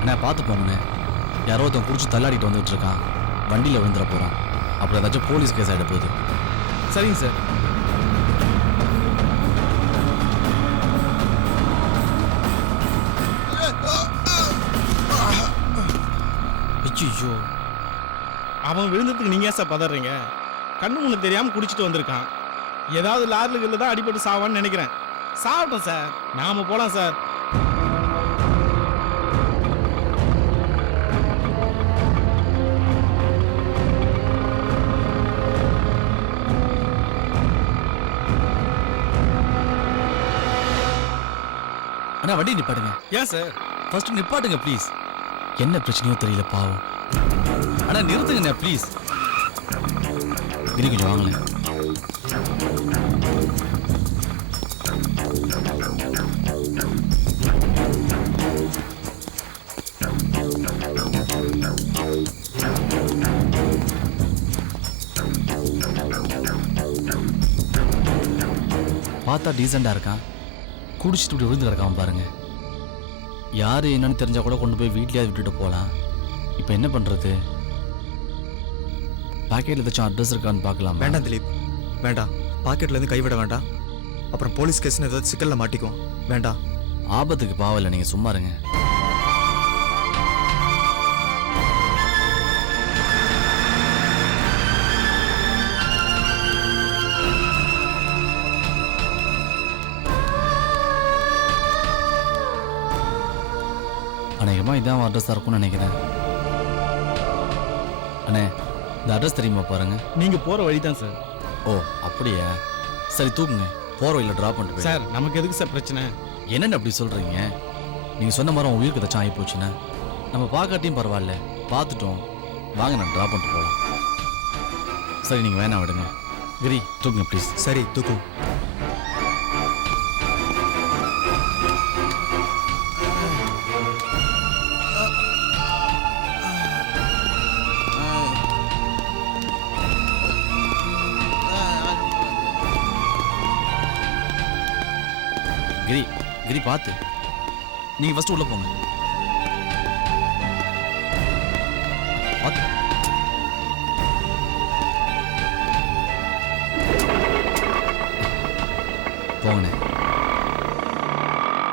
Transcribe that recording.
அண்ணா பார்த்து போங்கண்ணே யாரோ ஒருத்தன் குடிச்சு தள்ளாடிட்டு வந்துட்டு இருக்கான். வண்டியில் விழுந்துட போகிறான் அப்புறம் ஏதாச்சும் போலீஸ் கேஸ் ஆகிட போகுது. சரிங்க சார். ஐயோ அவன் விழுந்ததுக்கு நீங்கள் ஏன் சார் பதறீங்க? கண்ணு முன்ன தெரியாமல் குடிச்சிட்டு வந்திருக்கான். ஏதாவது லாரில தான் அடிபட்டு சாவான்னு நினைக்கிறேன். சாப்பிட்டோம் சார். நாம போகலாம் சார். அண்ணா வண்டி நிப்பாட்டுங்க. ஏன் சார் ஃபர்ஸ்ட் நிப்பாட்டுங்க ப்ளீஸ் என்ன பிரச்சனையோ தெரியல பாவம். அண்ணா நிறுத்துங்கண்ணா ப்ளீஸ் கொஞ்சம் வாங்களேன் பார்த்தா டீசெண்டாக இருக்கான். குடிச்சிட்டு இப்படி விழுந்து கிடக்காம பாருங்க. யார் என்னன்னு தெரிஞ்சா கூட கொண்டு போய் வீட்லயே விட்டுட்டு போகலாம் இப்போ என்ன பண்ணுறது பாக்கெட்டில் ஏதாச்சும் அட்ரஸ் இருக்கான்னு பார்க்கலாம்? வேண்டாம் திலீப். வேண்டாம். பாக்கெட்ல இருந்து கைவிட வேண்டாம். அப்புறம் போலீஸ் கேஸ்னு ஏதாவது சிக்கல்ல மாட்டிக்கும் வேண்டாம். ஆபத்துக்கு பாவம் நீங்கள் சும்மா இருங்க. அநேகமாக இதான் அட்ரஸாக இருக்கும்னு நினைக்கிறேன். அண்ணே இந்த அட்ரஸ் தெரியுமா பாருங்க. நீங்க போற வழி தான் சார். ஓ அப்படியா? சரி தூக்குங்க. போகிற வழியில் ட்ராப் பண்ணிட்டு. சார் நமக்கு எதுக்கு சார் பிரச்சனை? என்னென்ன அப்படி சொல்கிறீங்க நீங்கள் சொன்ன மாதிரி உங்கள் உயிருக்கு ஏதாச்சும் ஆகி போச்சுன்னா நம்ம பார்க்காட்டியும் பரவாயில்ல. பார்த்துட்டோம். வாங்க நான் ட்ராப் பண்ணிட்டு போகலாம் சரி நீங்கள் வேணாம் விடுங்க. கிரி தூக்குங்க ப்ளீஸ் சரி தூக்கும் கிரி கிரி பார்த்து. நீங்கள் ஃபஸ்ட்டு உள்ளே போங்க. பார்த்து. போங்கண்ணே.